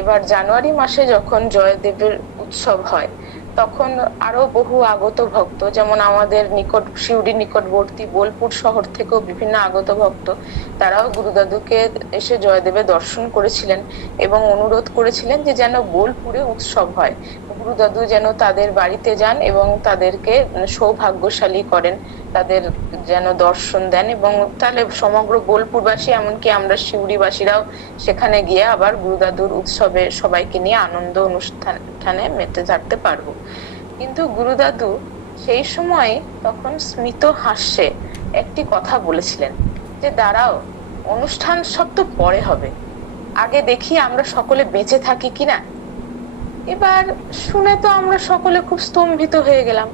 এবার জানুয়ারি মাসে যখন জয়দেবের উৎসব হয়, তখন আরো বহু আগত ভক্ত, যেমন আমাদের নিকট সিউড়ি নিকটবর্তী বোলপুর শহর থেকেও বিভিন্ন আগত ভক্ত, তারাও গুরুদাদুকে এসে জয়দেবের দর্শন করেছিলেন এবং অনুরোধ করেছিলেন যে যেন বোলপুরে উৎসব হয়, গুরুদাদু যেন তাদের বাড়িতে যান এবং তাদেরকে সৌভাগ্যশালী করেন, তাদের যেন দর্শন দেন, এবং তাহলে সমগ্র বোলপুরবাসী, এমনকি আমরা সিউড়িবাসীরাও সেখানে গিয়ে আবার গুরুদাদুর উৎসবে সবাইকে নিয়ে আনন্দ অনুষ্ঠানে মেতে থাকতে পারবো। কিন্তু গুরুদাদু সেই সময় তখন স্মিত হাস্যে একটি কথা বলেছিলেন, যে দাঁড়াও, অনুষ্ঠান সব তো পরে হবে, আগে দেখি আমরা সকলে বেঁচে থাকি কিনা। এবার শুনে তো আমরা সকলে খুব স্তম্ভিত হয়ে গেলাম,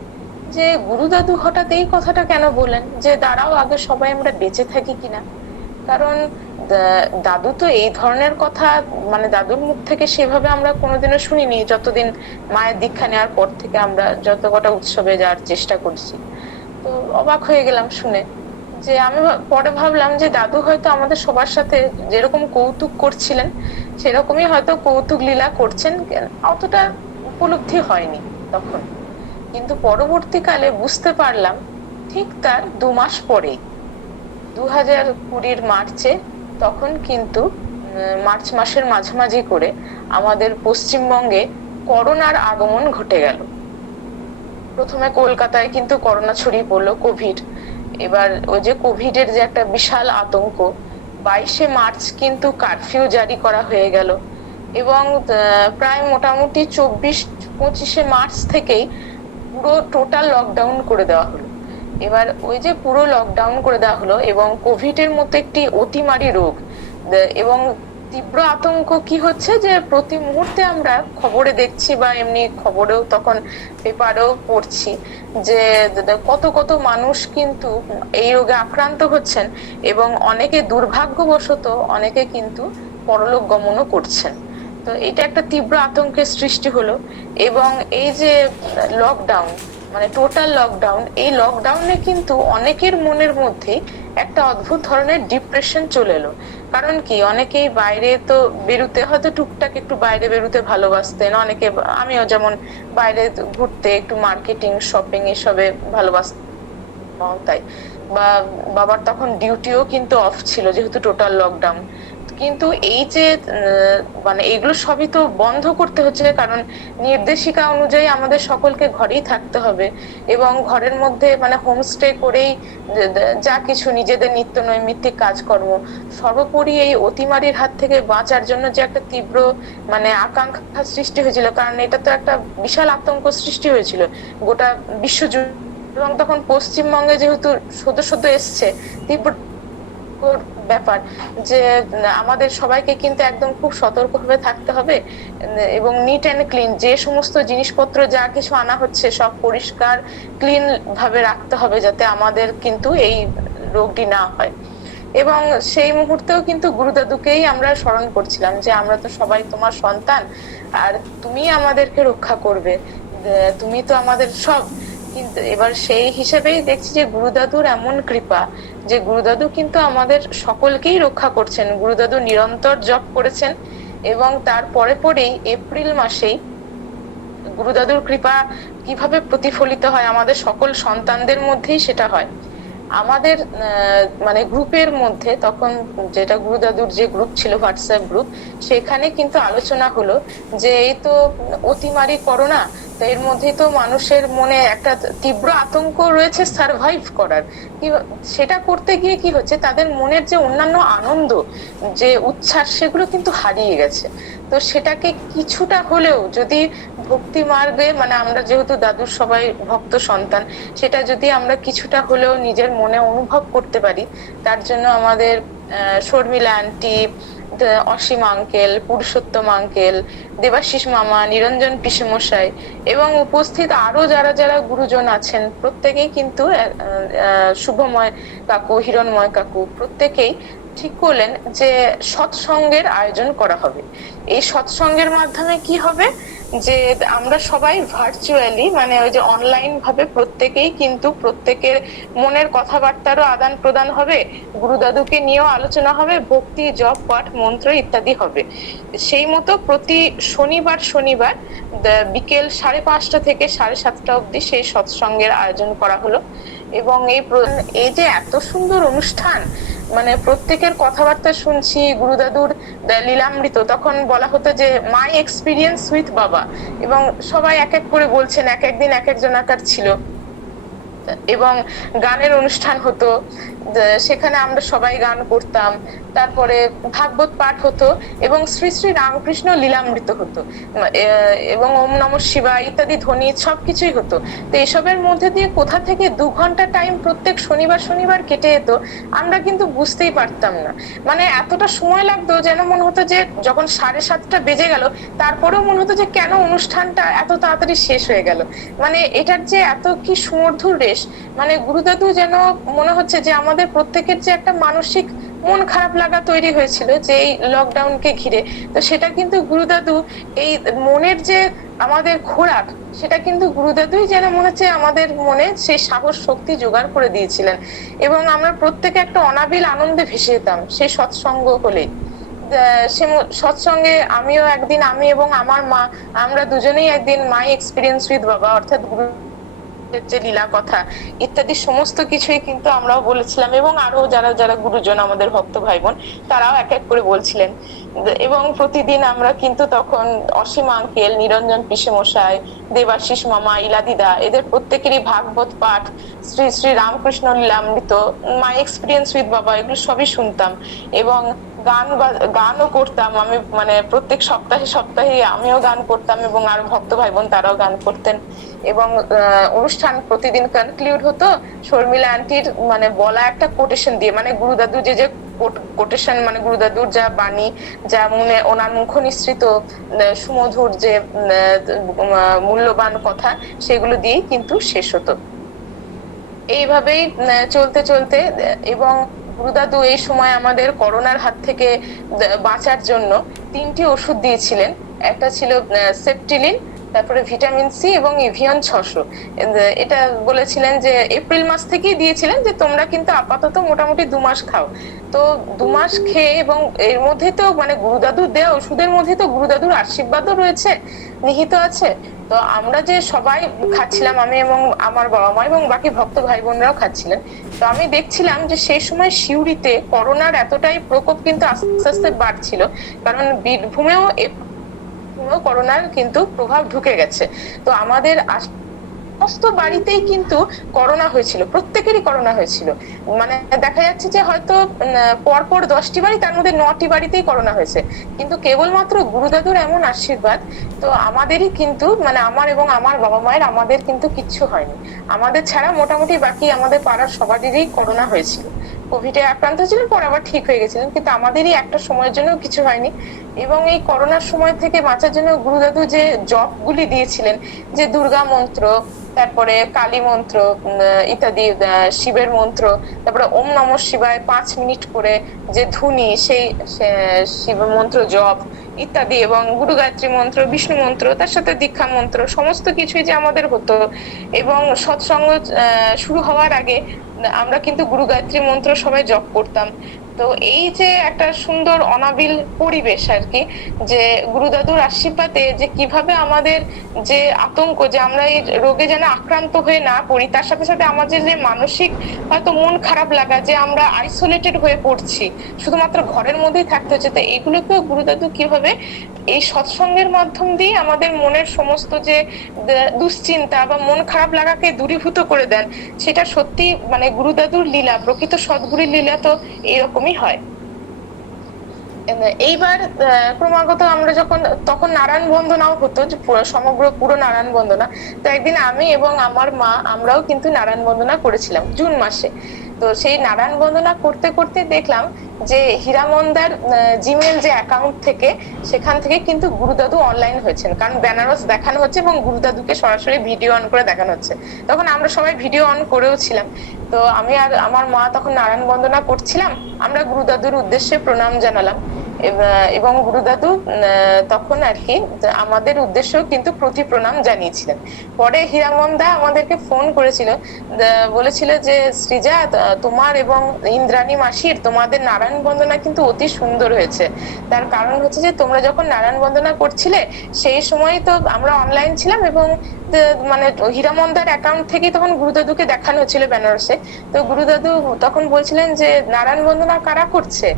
যে গুরুদাদু হঠাৎ এই কথাটা কেন বলেন, যে দাঁড়াও, আগে সবাই আমরা বেঁচে থাকি কিনা। কারণ দাদু তো এই ধরনের কথা, মানে দাদুর মুখ থেকে সেভাবে আমরা কোনোদিনও শুনিনি, যতদিন মায়ের দীক্ষা নেওয়ার পর থেকে আমরা যত কটা উৎসবে যাওয়ার চেষ্টা করছি। তো অবাক হয়ে গেলাম শুনে, যে আমি পরে ভাবলাম যে দাদু হয়তো আমাদের সবার সাথে যেরকম কৌতুক করছিলেন সেরকমই হয়তো কৌতুক লীলা করছেন, অতটা উপলব্ধি হয়নি তখন। কিন্তু পরবর্তীকালে বুঝতে পারলাম, ঠিক তার 2 মাস পরেই 2020 মার্চে, তখন কিন্তু মার্চ মাসের মাঝামাঝি করে আমাদের পশ্চিমবঙ্গে করোনার আগমন ঘটে গেল। প্রথমে কলকাতায় কিন্তু করোনা ছড়িয়ে পড়লো, কোভিড। এবার ওই যে কোভিডের যে একটা বিশাল আতঙ্ক, 22শে মার্চ কিন্তু কারফিউ জারি করা হয়ে গেল, এবং প্রায় মোটামুটি 24-25শে মার্চ থেকেই পুরো টোটাল লকডাউন করে দেওয়া হলো। এবার ওই যে পুরো লকডাউন করে দেওয়া হলো, এবং কোভিড এর মতো একটি অতিমারী রোগ, এবং তীব্র আতঙ্ক কি হচ্ছে, যে প্রতি মুহূর্তে আমরা খবরে দেখছি বা এমনি খবরেও তখন পেপারেও পড়ছি, যে কত কত মানুষ কিন্তু এই রোগে আক্রান্ত হচ্ছেন, এবং অনেকে দুর্ভাগ্যবশত অনেকে কিন্তু পরলোক গমনও করছেন। তো এটা একটা তীব্র আতঙ্কের সৃষ্টি হলো। এবং এই যে লকডাউন, মানে টোটাল লকডাউন, এই লকডাউনে কিন্তু অনেকের মনের মধ্যে একটা অদ্ভুত ধরনের ডিপ্রেশন চলে এলো। কারণ কি, অনেকেই বাইরে তো বেরুতে, হয়তো টুকটাক একটু বাইরে বেরুতে ভালোবাসতেন অনেকে, আমিও যেমন বাইরে ঘুরতে, একটু মার্কেটিং শপিং এসবে ভালোবাসতাম, তাই। বা বাবার তখন ডিউটিও কিন্তু অফ ছিল, যেহেতু টোটাল লকডাউন। কিন্তু এই যে মানে এগুলো সবই তো বন্ধ করতে হচ্ছে, কারণ নির্দেশিকা অনুযায়ী আমাদের সকলকে ঘরেই থাকতে হবে, এবং ঘরের মধ্যে মানে হোমস্টে করেই যা কিছু নিজেদের নিত্য নৈমিত্তিক কাজকর্ম, সর্বোপরি এই অতিমারির হাত থেকে বাঁচার জন্য যে একটা তীব্র মানে আকাঙ্ক্ষা সৃষ্টি হয়েছিল, কারণ এটা তো একটা বিশাল আতঙ্ক সৃষ্টি হয়েছিল গোটা বিশ্বজুড়ে। এবং তখন পশ্চিমবঙ্গে যেহেতু সদ্য সদ্য এসছে, তীব্র ব্যাপার, যে আমাদের সবাইকে কিন্তু একদম খুব সতর্কভাবে থাকতে হবে, এবং নিট অ্যান্ড ক্লিন, যে সমস্ত জিনিসপত্র যা কিছু আনা হচ্ছে সব পরিষ্কার ক্লিন ভাবে রাখতে হবে, যাতে আমাদের কিন্তু এই রোগটি না হয়। এবং সেই মুহূর্তেও কিন্তু গুরুদাদুকেই আমরা স্মরণ করছিলাম, যে আমরা তো সবাই তোমার সন্তান, আর তুমি আমাদেরকে রক্ষা করবে, তুমি তো আমাদের সব। কিন্তু এবার সেই হিসেবেই দেখছি যে গুরুদাদুর এমন কৃপা, যে গুরুদাদু কিন্তু আমাদের সকলকেই রক্ষা করছেন। গুরুদাদু নিরন্তর জপ করেছেন, এবং তারপরে পরেই এপ্রিল মাসেই গুরুদাদুর কৃপা কিভাবে প্রতিফলিত হয় আমাদের সকল সন্তানদের মধ্যেই, সেটা হয়। আমাদের মানে গ্রুপের মধ্যে তখন, যেটা গুরুদাদুর যে গ্রুপ ছিল, হোয়াটসঅ্যাপ গ্রুপ, সেখানে কিন্তু আলোচনা হলো যে এই তো অতিমারি করোনা, তো এর মধ্যে তো মানুষের মনে একটা তীব্র আতঙ্ক রয়েছে সার্ভাইভ করার, কি সেটা করতে গিয়ে কি হচ্ছে, তাদের মনের যে অন্যান্য আনন্দ, যে উচ্ছ্বাস, সেগুলো কিন্তু হারিয়ে গেছে। তো সেটাকে কিছুটা হলেও যদি ভক্তি মার্গে, মানে আমরা যেহেতু দাদুর সবাই ভক্ত সন্তান, সেটা যদি আমরা কিছুটা হলেও নিজের মনে অনুভব করতে পারি, তার জন্য আমাদের শর্মিলা আন্টি, অসীম আঙ্কেল, পুরুষোত্তম আঙ্কেল, দেবাশিস মামা, নিরঞ্জন পিসেমশাই, এবং উপস্থিত আরো যারা যারা গুরুজন আছেন, প্রত্যেকেই কিন্তু শুভময় কাকু, হিরণময় কাকু, প্রত্যেকেই ঠিক করলেন যে সৎসঙ্গের আয়োজন করা হবে। এই সৎসঙ্গের মাধ্যমে কি হবে, যে আমরা সবাই ভার্চুয়ালি মানে ওই যে অনলাইন ভাবে প্রত্যেকেই কিন্তু প্রত্যেকের মনের কথাবার্তারও আদান প্রদান হবে, গুরুদাদুকে নিয়েও আলোচনা হবে, ভক্তি জপ পাঠ মন্ত্র ইত্যাদি হবে। সেই মতো প্রতি শনিবার শনিবার বিকেল 5:30 থেকে 7:30 অবধি সেই সৎসঙ্গের আয়োজন করা হলো। এবং এই যে এত সুন্দর অনুষ্ঠান, মানে প্রত্যেকের কথাবার্তা শুনছি, গুরুদাদুর লীলামৃত, তখন বলা হতো যে মাই এক্সপিরিয়েন্স উইথ বাবা, এবং সবাই এক এক করে বলছেন, এক একদিন এক একজন আকার ছিল। এবং গানের অনুষ্ঠান হতো, সেখানে আমরা সবাই গান করতাম, তারপরে ভাগবত পাঠ হতো এবং শ্রী শ্রী রামকৃষ্ণ লীলামৃত হতো, এবং ওম নমঃ শিবায় ইত্যাদি ধ্বনি সবকিছুই হতো। তো এসবের মধ্যে দিয়ে কোথা থেকে 2 ঘন্টা টাইম প্রত্যেক শনিবার শনিবার কেটে যেত আমরা কিন্তু বুঝতেই পারতাম না। মানে এতটা সময় লাগতো যেন মনে হতো যে যখন 7:30 বেজে গেল তারপরেও মনে হতো যে কেন অনুষ্ঠানটা এত তাড়াতাড়ি শেষ হয়ে গেল। মানে এটার যে এত কি সুমধুর রেশ, মানে গুরুদাদু যেন মনে হচ্ছে যে আমাদের প্রত্যেকের যে একটা মানসিক মন খারাপ লাগা তৈরি হয়েছিল যে এই লকডাউনকে ঘিরে, তো সেটা কিন্তু গুরুদাদু এই মনের যে আমাদের খোরাক, সেটা কিন্তু গুরুদাদুই যেন মনে হচ্ছে আমাদের মনে সেই সাহস শক্তি জোগাড় করে দিয়েছিলেন। এবং আমরা প্রত্যেকে একটা অনাবিল আনন্দে ভেসে যেতাম সেই সৎসঙ্গ হলেই। সে সৎসঙ্গে আমিও একদিন, আমি এবং আমার মা, আমরা দুজনেই একদিন মাই এক্সপিরিয়েন্স উইথ বাবা অর্থাৎ গুরু যে লীলা কথা ইত্যাদি সমস্ত কিছুই কিন্তু আমরাও বলেছিলাম, এবং আরো যারা যারা গুরুজন আমাদের ভক্ত ভাই বোন তারাও এক এক করে বলছিলেন। এবং প্রতিদিন আমরা কিন্তু তখন অসীম আঙ্কেল, নিরঞ্জন পিসে মশাই, দেবাশিস মামা, ইলা দিদা, এদের প্রত্যেকেরই ভাগবত পাঠ, Shri Shri Ramakrishna Lilamrita, my experience with Baba, এগুলো সবই শুনতাম। এবং গানও করতাম আমি, মানে প্রত্যেক সপ্তাহে সপ্তাহে আমিও গান করতাম এবং আর ভক্ত ভাই বোন তারাও গান করতেন। এবং অনুষ্ঠান প্রতিদিন কনক্লুড হতো শর্মিলা আন্টির মানে বলা একটা কোটেশন দিয়ে, মানে গুরুদাদু যে যে কোটেশন, মানে গুরুদাদুর যা বাণী, যা মনে ওনার মুখ নিঃসৃত সুমধুর যে মূল্যবান কথা, সেগুলো দিয়েই কিন্তু শেষ হতো। এইভাবেই চলতে চলতে, এবং গুরুদাদু এই সময় আমাদের করোনার হাত থেকে বাঁচার জন্য 3টি ওষুধ দিয়েছিলেন। একটা ছিল সেপটিলিন, তারপরে ভিটামিন সি এবং ইভিয়ন 600। এটা বলেছিলেন যে এপ্রিল মাস থেকেই দিয়েছিলেন যে তোমরা কিন্তু আপাতত মোটামুটি 2 মাস খাও। তো 2 মাস খেয়ে, এবং এর মধ্যে তো মানে গুরুদাদুর দেওয়া ওষুধের মধ্যে তো গুরুদাদুর আশীর্বাদও রয়েছে, নিহিত আছে। তো আমরা যে সবাই খাচ্ছিলাম, আমি এবং আমার বাবা মা এবং বাকি ভক্ত ভাই বোনরাও খাচ্ছিলেন। তো আমি দেখছিলাম যে সেই সময় সিউড়িতে করোনার এতটাই প্রকোপ কিন্তু আস্তে আস্তে বাড়ছিল, কারণ বীরভূমেও করোনার কিন্তু প্রভাব ঢুকে গেছে। তো আমাদের সমস্ত বাড়িতেই কিন্তু করোনা হয়েছিল, প্রত্যেকেরই করোনা হয়েছিল। মানে দেখা যাচ্ছে যে হয়তো পরপর 10টি বাড়ি, তার মধ্যে 9টি বাড়িতেই করোনা হয়েছে, কিন্তু কেবলমাত্র গুরুদাদুর এমন আশীর্বাদ, তো আমাদেরই কিন্তু মানে আমার এবং আমার বাবা মায়ের, আমাদের কিন্তু কিচ্ছু হয়নি। আমাদের ছাড়া মোটামুটি বাকি আমাদের পাড়ার সবারই করোনা হয়েছিল, কোভিডে আক্রান্ত ছিলেন, পরে আবার ঠিক হয়ে গেছিলেন, কিন্তু আমাদেরই একটা সময়ের জন্য কিছু হয়নি। এবং এই করোনার সময় থেকে বাঁচার জন্য গুরুদাদু যে জপগুলি দিয়েছিলেন, যে দুর্গা মন্ত্র, তারপরে কালী মন্ত্র ইত্যাদি, শিবের মন্ত্র, তারপরে ওম নমঃ শিবায় 5 মিনিট করে যে ধুনি, সেই শিব মন্ত্র জপ ইত্যাদি, এবং গুরু গায়ত্রী মন্ত্র, বিষ্ণু মন্ত্র, তার সাথে দীক্ষা মন্ত্র, সমস্ত কিছুই যে আমাদের হতো। এবং সৎসঙ্গ শুরু হওয়ার আগে আমরা কিন্তু গুরু গায়ত্রী মন্ত্র সবাই জপ করতাম। তো এই যে একটা সুন্দর অনাবিল পরিবেশ আর কি, যে গুরুদাদুর আশীর্বাদে যে কিভাবে আমাদের যে আতঙ্ক, যে আমরা এই রোগে যেন আক্রান্ত হয়ে না পড়ি, তার সাথে সাথে আমাদের যে মানসিক হয়তো মন খারাপ লাগা, যে আমরা আইসোলেটেড হয়ে পড়ছি, শুধুমাত্র ঘরের মধ্যেই থাকতে হচ্ছে, তো এইগুলোকেও গুরুদাদু কিভাবে এই সৎসঙ্গের মাধ্যম দিয়ে আমাদের মনের সমস্ত যে দুশ্চিন্তা বা মন খারাপ লাগাকে দূরীভূত করে দেন, সেটা সত্যি মানে গুরুদাদুর লীলা, প্রকৃত সদ্গুরুর লীলা তো এরকমই হয়। এইবার ক্রমাগত আমরা যখন, তখন নারায়ণ বন্দনাও হতো, সমগ্র পুরো নারায়ণ বন্দনা। তো একদিন আমি এবং আমার মা আমরাও কিন্তু নারায়ণ বন্দনা করেছিলাম জুন মাসে। তো সেই নারায়ণ বন্দনা করতে করতে দেখলাম যে হীরামন্দার জিমেল যে অ্যাকাউন্ট থেকে, সেখান থেকে কিন্তু গুরুদাদু অনলাইন হয়েছেন, কারণ বেনারস দেখানো হচ্ছে এবং গুরুদাদুকে সরাসরি ভিডিও অন করে দেখানো হচ্ছে। তখন আমরা সবাই ভিডিও অন করেও ছিলাম। তো আমি আর আমার মা তখন নারায়ণ বন্দনা করছিলাম, আমরা গুরুদাদুর উদ্দেশ্যে প্রণাম জানালাম এবং গুরুদাদু তখন আর কি আমাদের উদ্দেশ্যেও কিন্তু প্রতি প্রণাম জানিয়েছিলেন। পরে হীরামন্দা আমাদেরকে ফোন করেছিল, বলেছিল যে সৃজা, তোমার এবং ইন্দ্রাণী মাসির তোমাদের নারায়ণ বন্দনা কিন্তু অতি সুন্দর হয়েছে। তার কারণ হচ্ছে যে তোমরা যখন নারায়ণ বন্দনা করছিলে সেই সময় তো আমরা অনলাইন ছিলাম এবং মানে হীরামন্দার অ্যাকাউন্ট থেকে তখন গুরুদাদুকে দেখানো হচ্ছিল বেনারসে। তো গুরুদাদু তখন বলছিলেন যে নারায়ণ বন্দনা কারা করছে?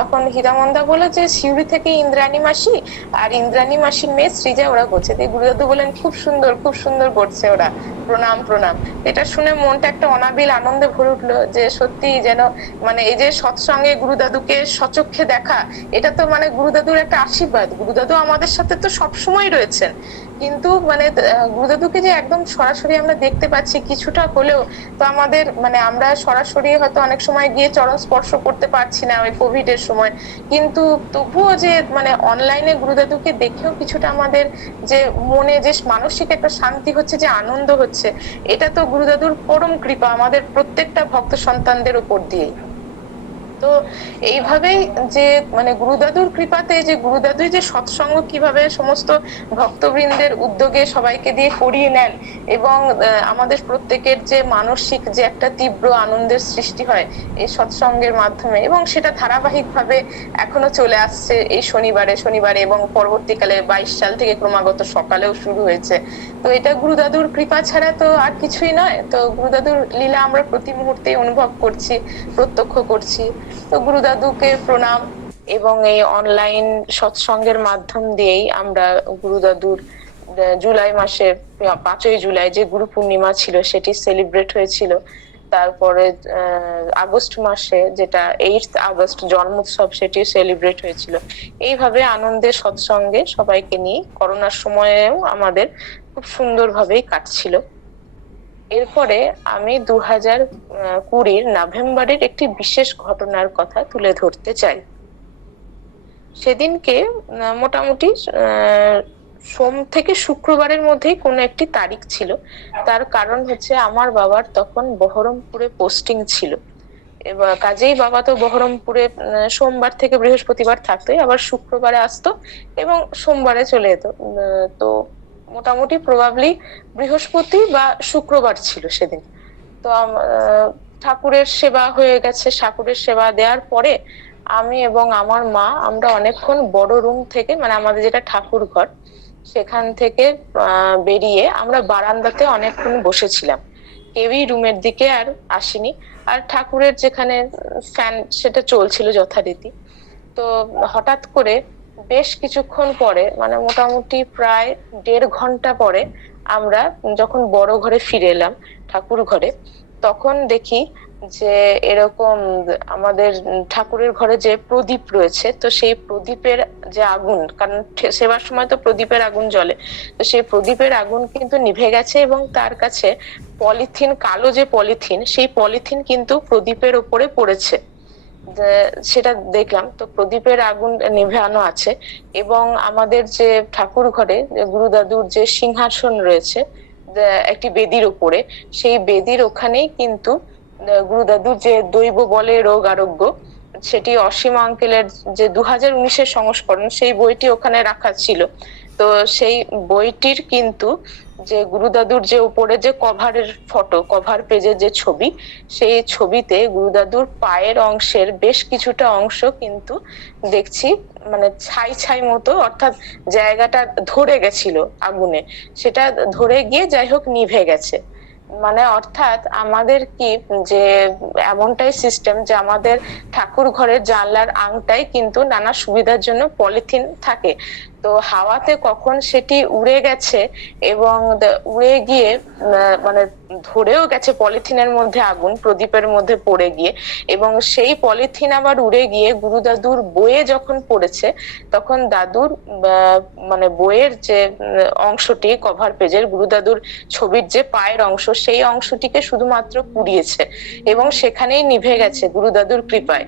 তখন হীরামন্দা বলল যে সিউড়ি থেকে ইন্দ্রাণী মাসি আর ইন্দ্রাণী মাসির মেয়ে সৃজা ওরা করছে। গুরুদাদু বলেন খুব সুন্দর, খুব সুন্দর করছে ওরা, প্রণাম প্রণাম। এটা শুনে মনটা একটা অনাবিল আনন্দে ভরে উঠলো যে সত্যি যেন মানে এই যে সৎসঙ্গে গুরুদাদুকে সচক্ষে দেখা, এটা তো মানে গুরুদাদুর একটা আশীর্বাদ। গুরুদাদু আমাদের সাথে তো সবসময় রয়েছেন, কিন্তু মানে গুরুদাদুকে যে একদম সরাসরি আমরা দেখতে পাচ্ছি কিছুটা হলেও, তো আমাদের মানে আমরা সরাসরি হয়তো অনেক সময় গিয়ে চরণ স্পর্শ করতে পারছি না ওই কোভিড এর সময়, কিন্তু তবুও যে মানে অনলাইনে গুরুদাদুকে দেখেও কিছুটা আমাদের যে মনে যে মানসিক একটা শান্তি হচ্ছে, যে আনন্দ হচ্ছে, এটা তো গুরুদাদুর পরম কৃপা আমাদের প্রত্যেকটা ভক্ত সন্তানদের উপর দিয়ে। তো এইভাবেই যে মানে গুরুদাদুর কৃপাতে যে গুরুদাদুই যে সৎসঙ্গ কিভাবে সমস্ত ভক্তবৃন্দের উদ্যোগে সবাইকে দিয়ে করিয়ে নেন এবং আমাদের প্রত্যেকের যে মানসিক যে একটা তীব্র আনন্দের সৃষ্টি হয় এই সৎসঙ্গের মাধ্যমে, এবং সেটা ধারাবাহিকভাবে এখনো চলে আসছে এই শনিবারে এবং পরবর্তীকালে 22 সাল থেকে ক্রমাগত সকালেও শুরু হয়েছে। তো এটা গুরুদাদুর কৃপা ছাড়া তো আর কিছুই নয়। তো গুরুদাদুর লীলা আমরা প্রতি মুহূর্তে অনুভব করছি, প্রত্যক্ষ করছি। তো গুরুদাদুকে প্রণাম। এবং এই অনলাইন সৎসঙ্গের মাধ্যম দিয়েই আমরা গুরুদাদুর জুলাই মাসে 5ই জুলাই যে গুরু পূর্ণিমা ছিল সেটি সেলিব্রেট হয়েছিল। তারপরে আগস্ট মাসে যেটা 8 আগস্ট জন্মোৎসব সেটি সেলিব্রেট হয়েছিল। এইভাবে আনন্দের সৎসঙ্গে সবাইকে নিয়ে করোনার সময়েও আমাদের খুব সুন্দরভাবেই কাটছিল। এরপরে আমি 2020 নভেম্বরের একটি বিশেষ ঘটনার কথা তুলে ধরতে চাই। সেদিনকে মোটামুটি সোম থেকে শুক্রবারের মধ্যেই কোনো একটি তারিখ ছিল। তার কারণ হচ্ছে আমার বাবার তখন বহরমপুরে পোস্টিং ছিল, এবার কাজেই বাবা তো বহরমপুরে সোমবার থেকে বৃহস্পতিবার থাকতো, আবার শুক্রবারে আসতো এবং সোমবারে চলে যেত। তো মোটামুটি প্রবাবলি বৃহস্পতি বা শুক্রবার ছিল সেদিন। তো ঠাকুরের সেবা হয়ে গেছে, ঠাকুরের সেবা দেওয়ার পরে আমি এবং আমার মা আমরা অনেকক্ষণ বড় রুম থেকে, মানে আমাদের যেটা ঠাকুর ঘর সেখান থেকে বেরিয়ে আমরা বারান্দাতে অনেকক্ষণ বসেছিলাম, কেউই রুমের দিকে আর আসেনি। আর ঠাকুরের যেখানে ফ্যান সেটা চলছিল যথারীতি। তো হঠাৎ করে বেশ কিছুক্ষণ পরে, মানে মোটামুটি প্রায় 1.5 ঘন্টা পরে আমরা যখন বড় ঘরে ফিরে এলাম ঠাকুর ঘরে, তখন দেখি যে এরকম আমাদের ঠাকুরের ঘরে যে প্রদীপ রয়েছে, তো সেই প্রদীপের যে আগুন, কারণ সেবার সময় তো প্রদীপের আগুন জ্বলে, তো সেই প্রদীপের আগুন কিন্তু নিভে গেছে এবং তার কাছে পলিথিন, কালো যে পলিথিন, সেই পলিথিন কিন্তু প্রদীপের উপরে পড়েছে। সেটা দেখলাম। তো প্রদীপের আগুন নিভানো আছে এবং আমাদের যে ঠাকুর ঘরে গুরুদাদুর যে সিংহাসন রয়েছে একটি বেদির উপরে, সেই বেদির ওখানেই কিন্তু গুরুদাদুর যে দৈব বলে রোগ আরোগ্য, সেটি অসীম আঙ্কেলের যে 2019-এর সংস্করণ, সেই বইটি ওখানে রাখা ছিল। তো সেই বইটির কিন্তু যে গুরুদাদুর যে উপরে যে কভারের ফটো, কভার পেজের যে ছবি, সেই ছবিতে গুরুদাদুর পায়ের অংশের বেশ কিছুটা অংশ কিন্তু দেখছি মানে ছাই ছাই মতো, অর্থাৎ জায়গাটা ধরে গেছিল আগুনে, সেটা ধরে গিয়ে যাই হোক নিভে গেছে। মানে অর্থাৎ আমাদের কি যে এমনটাই সিস্টেম যে আমাদের ঠাকুর ঘরের জানলার আংটাই কিন্তু নানা সুবিধার জন্য পলিথিন থাকে। তো হাওয়াতে কখন সেটি উড়ে গেছে এবং উড়ে গিয়ে মানে ধরেও গেছে পলিথিনের মধ্যে, আগুন প্রদীপের মধ্যে পড়ে গিয়ে, এবং সেই পলিথিন আবার উড়ে গিয়ে গুরু দাদুর বইয়ে যখন পড়েছে, তখন দাদুর মানে বইয়ের যে অংশটি, কভার পেজের গুরু দাদুর ছবির যে পায়ের অংশ, সেই অংশটিকে শুধুমাত্র পুড়িয়েছে এবং সেখানেই নিভে গেছে গুরু দাদুর কৃপায়।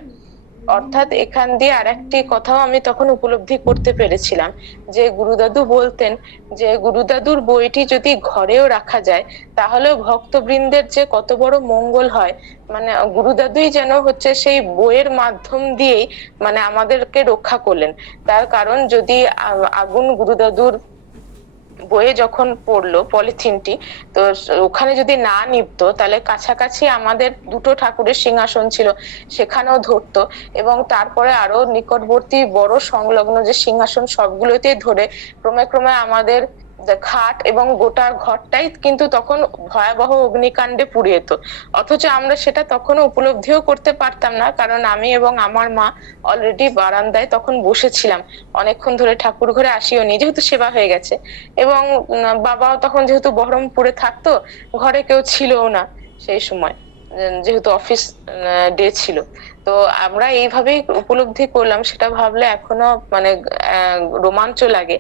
অর্থাৎ এখান দিয়ে আরেকটি কথাও আমি তখন উপলব্ধি করতে পেরেছিলাম, যে গুরুদাদু বলতেন যে গুরুদাদুর বইটি যদি ঘরেও রাখা যায় তাহলেও ভক্তবৃন্দের যে কত বড় মঙ্গল হয়। মানে গুরুদাদুই যেন হচ্ছে সেই বইয়ের মাধ্যম দিয়েই মানে আমাদেরকে রক্ষা করলেন। তার কারণ যদি আগুন গুরুদাদুর বইয়ে যখন পড়লো পলিথিনটি, তো ওখানে যদি না নিভতো তাহলে কাছাকাছি আমাদের দুটো ঠাকুরের সিংহাসন ছিল, সেখানেও ধরতো, এবং তারপরে আরো নিকটবর্তী বড় সংলগ্ন যে সিংহাসন সবগুলোতেই ধরে ক্রমে ক্রমে আমাদের খাট এবং গোটা ঘরটাই কিন্তু তখন ভয়াবহ অগ্নিকাণ্ডে পুড়ে যেত। অথচ আমরা সেটা তখনও উপলব্ধিও করতে পারতাম না, কারণ আমি এবং আমার মা অলরেডি বারান্দায় তখন বসেছিলাম, অনেকক্ষণ ধরে ঠাকুর ঘরে আসিও নি, যেহেতু সেবা হয়ে গেছে, এবং বাবাও তখন যেহেতু বহরমপুরে থাকতো, ঘরে কেউ ছিলও না সেই সময়, যেহেতু অফিস ডে ছিল। তো আমরা এইভাবেই উপলব্ধি করলাম, সেটা ভাবলে এখনো মানে রোমাঞ্চ লাগে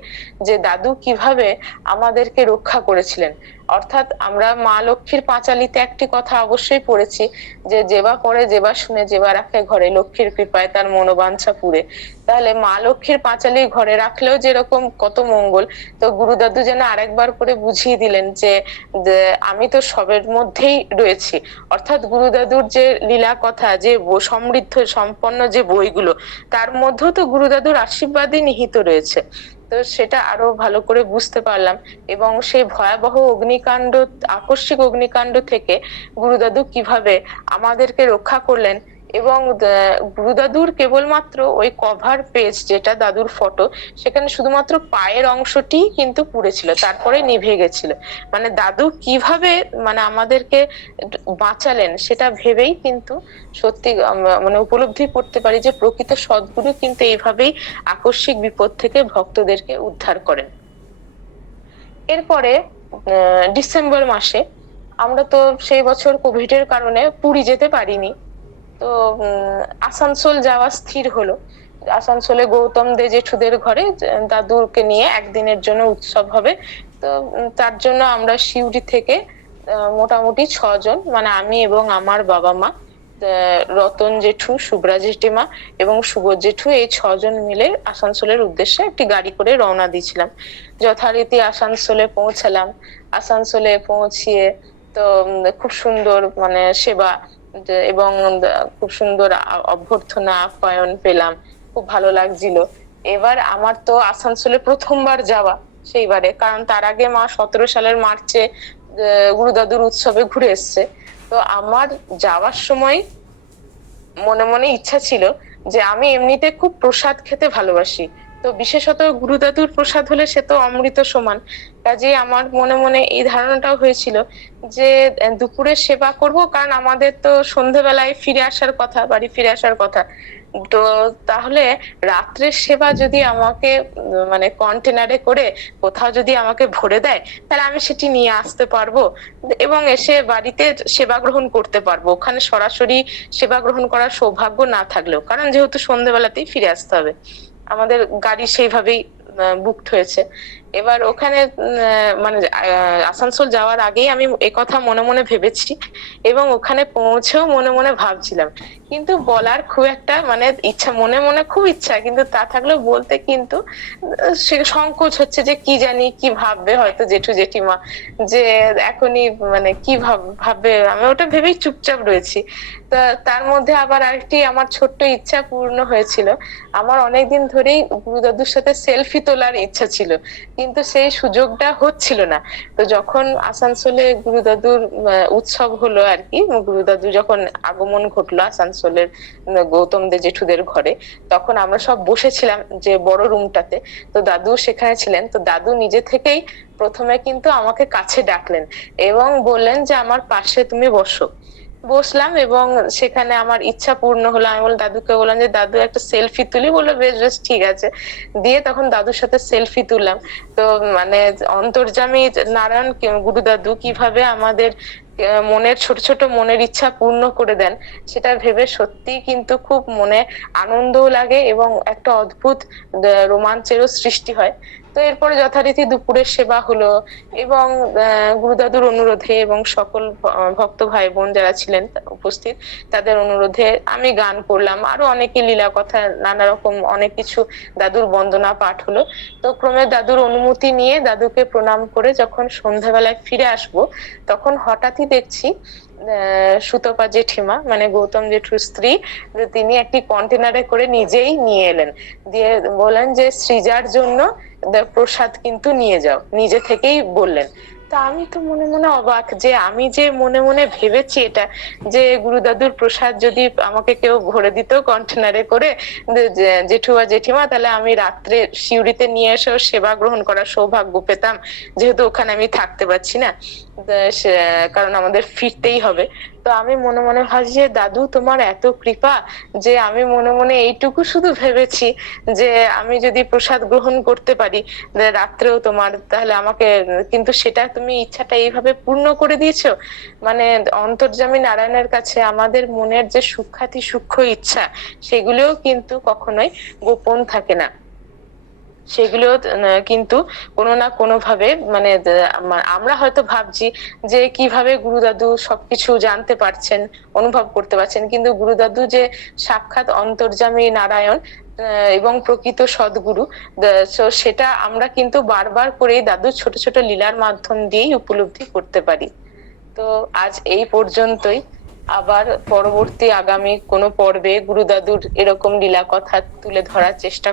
যে দাদু কিভাবে আমাদেরকে রক্ষা করেছিলেন। অর্থাৎ আমরা মা লক্ষ্মীর পাঁচালিতে একটি কথা অবশ্যই পড়েছি, যে যেবা পড়ে যেবা শুনে যেবা রাখে ঘরে, লক্ষ্মীর কৃপায় তার মনোবাঞ্ছা পুরে। তাহলে মা লক্ষ্মীর পাঁচালি ঘরে রাখলেও যেরকম কত মঙ্গল, তো গুরুদাদু যেন আরেকবার করে বুঝিয়ে দিলেন যে আমি তো সবের মধ্যেই রয়েছি। অর্থাৎ গুরুদাদুর যে লীলা কথা, যে সমৃদ্ধ সম্পন্ন যে বইগুলো, তার মধ্যেও তো গুরুদাদুর আশীর্বাদই নিহিত রয়েছে। তো সেটা আরো ভালো করে বুঝতে পারলাম, এবং সেই ভয়াবহ অগ্নিকাণ্ড, আকস্মিক অগ্নিকাণ্ড থেকে গুরুদাদু কিভাবে আমাদেরকে রক্ষা করলেন। এবং গুরুদাদুর কেবলমাত্র ওই কভার পেজ যেটা দাদুর ফটো, সেখানে শুধুমাত্র পায়ের অংশটি কিন্তু পুড়েছিল, তারপরে নিভে গেছিল। মানে দাদু কিভাবে মানে আমাদেরকে বাঁচালেন সেটা ভেবেই কিন্তু সত্যি মানে উপলব্ধি করতে পারি যে প্রকৃত সদ্গুরু কিন্তু এইভাবেই আকস্মিক বিপদ থেকে ভক্তদেরকে উদ্ধার করেন। এরপরে ডিসেম্বর মাসে আমরা তো সেই বছর কোভিড এর কারণে পুরী যেতে পারিনি, তো আসানসোল যাওয়া স্থির হলো। আসানসোলে গৌতম দে জেঠুদের ঘরে দাদুকে নিয়ে একদিনের জন্য উৎসব হবে। তো তার জন্য আমরা সিউড়ি থেকে মোটামুটি 6 জন, মানে আমি এবং আমার বাবা মা, রতন জেঠু, শুভ্রা জেঠিমা এবং সুবোধ জেঠু, এই 6 জন মিলে আসানসোলের উদ্দেশ্যে একটি গাড়ি করে রওনা দিয়েছিলাম। যথারীতি আসানসোলে পৌঁছালাম। আসানসোলে পৌঁছিয়ে তো খুব সুন্দর মানে সেবা এবং খুব সুন্দর অভ্যর্থনা আপ্যায়ন পেলাম, খুব ভালো লাগছিল। এবার আমার তো আসানসোলে প্রথমবার যাওয়া সেইবারে, কারণ তার আগে মা 17 সালের মার্চে গুরুদাদুর উৎসবে ঘুরে এসছে। তো আমার যাওয়ার সময় মনে মনে ইচ্ছা ছিল যে আমি এমনিতে খুব প্রসাদ খেতে ভালোবাসি, তো বিশেষত গুরুদাদুর প্রসাদ হলে সে তো অমৃত সমান। কাজেই আমার মনে মনে এই ধারণাটাও হয়েছিল যে দুপুরে সেবা করব, কারণ আমাদের তো সন্ধেবেলায় ফিরে আসার কথা, বাড়ি ফিরে আসার কথা। তো তাহলে রাত্রের সেবা যদি আমাকে মানে কন্টেনারে করে কোথাও যদি আমাকে ভরে দেয়, তাহলে আমি সেটি নিয়ে আসতে পারবো এবং এসে বাড়িতে সেবা গ্রহণ করতে পারবো, ওখানে সরাসরি সেবা গ্রহণ করার সৌভাগ্য না থাকলেও, কারণ যেহেতু সন্ধ্যেবেলাতেই ফিরে আসতে হবে। আমাদের গাড়ি সেইভাবেই বুকড হয়েছে। এবার ওখানে মানে আসানসোল যাওয়ার আগেই আমি কথা মনে মনে ভেবেছি এবং ওখানে পৌঁছেও মনে মনে ভাবছিলাম, কিন্তু বলার খুব একটা মানে ইচ্ছা, মনে মনে খুব ইচ্ছা, কিন্তু তা থাকলেও বলতে কিন্তু সে সংকোচ হচ্ছে, যে কি জানি কি ভাববে হয়তো জেঠু জেঠিমা, যে এখনই মানে কি ভাববে, আমি ওটা ভেবেই চুপচাপ রয়েছি। তার মধ্যে আবার আরেকটি আমার ছোট্ট ইচ্ছা পূর্ণ হয়েছিল। আমার অনেকদিন ধরেই গুরুদাদুর সাথে সেলফি তোলার ইচ্ছা ছিল, কিন্তু সেই সুযোগটা হচ্ছিল না। তো যখন আসানসোলে গুরুদাদুর উৎসব হলো আর কি, গুরুদাদু যখন আগমন ঘটলো আসানসোলের গৌতম দে জেঠুদের ঘরে, তখন আমরা সব বসেছিলাম যে বড় রুমটাতে, তো দাদু সেখানে ছিলেন। তো দাদু নিজে থেকেই প্রথমে কিন্তু আমাকে কাছে ডাকলেন এবং বললেন যে আমার পাশে তুমি বসো। বসলাম এবং সেখানে আমার ইচ্ছা পূর্ণ হলো। আমি বললাম, দাদুকে বললাম যে দাদু একটা সেলফি তুলি। বললো বেশ বেশ ঠিক আছে। দিয়ে তখন দাদুর সাথে সেলফি তুললাম। তো মানে অন্তর্যামী নারায়ণ গুরু দাদু কিভাবে আমাদের মনের ছোট ছোট মনের ইচ্ছা পূর্ণ করে দেন, সেটা ভেবে সত্যিই কিন্তু খুব মনে আনন্দও লাগে এবং একটা অদ্ভুত রোমাঞ্চেরও সৃষ্টি হয়। তো এরপরে যথারীতি দুপুরের সেবা হলো এবং গুরুদাদুর অনুরোধে এবং সকল ভক্ত ভাই বোন যারা ছিলেন উপস্থিত, তাদের অনুরোধে আমি গান করলাম, আরো অনেকে লীলা কথা নানা রকম অনেক কিছু, দাদুর বন্দনা পাঠ হলো। তো ক্রমে দাদুর অনুমতি নিয়ে দাদুকে প্রণাম করে যখন সন্ধ্যাবেলায় ফিরে আসব, তখন হঠাৎই দেখছি সুতপা জেঠিমা মানে গৌতম জেঠুর স্ত্রী, যে তিনি একটি কন্টেনারে করে নিজেই নিয়ে এলেন। দিয়ে বললেন যে সৃজার জন্য প্রসাদ কিন্তু নিয়ে যাও, নিজে থেকেই বললেন। তা আমি তো মনে মনে অবাক, যে আমি যে মনে মনে ভেবেছি এটা, যে গুরুদাদুর প্রসাদ যদি আমাকে কেউ ভরে দিত কন্টেনারে করে জেঠু বা জেঠিমা, তাহলে আমি রাত্রে সিউড়িতে নিয়ে এসেও সেবা গ্রহণ করার সৌভাগ্য পেতাম, যেহেতু ওখানে আমি থাকতে পারছি না, কারণ আমাদের ফিরতেই হবে। তো আমি মনে মনে ভাবছি যে দাদু তোমার এত কৃপা, যে আমি মনে মনে এইটুকু শুধু ভেবেছি যে আমি যদি প্রসাদ গ্রহণ করতে পারি রাত্রেও তোমার, তাহলে আমাকে, কিন্তু সেটা তুমি ইচ্ছাটা এইভাবে পূর্ণ করে দিয়েছো। মানে অন্তর্যামী নারায়ণের কাছে আমাদের মনের যে সূক্ষ্মাতি সূক্ষ্ম ইচ্ছা, সেগুলোও কিন্তু কখনোই গোপন থাকে না। সেগুলো কিন্তু কোনো না কোনো ভাবে মানে আমরা হয়তো ভাবছি যে কিভাবে গুরুদাদু সবকিছু জানতে পারছেন, অনুভব করতে পারছেন, কিন্তু গুরুদাদু যে সাক্ষাৎ অন্তর্যামী নারায়ণ এবং প্রকৃত সদ্গুরু, সেটা আমরা কিন্তু বারবার করে দাদুর ছোট ছোট লীলার মাধ্যম দিয়েই উপলব্ধি করতে পারি। তো আজ এই পর্যন্তই। আবার পরবর্তী আগামী কোনো পর্বে গুরুদাদুর এরকম লীলা কথা তুলে ধরার চেষ্টা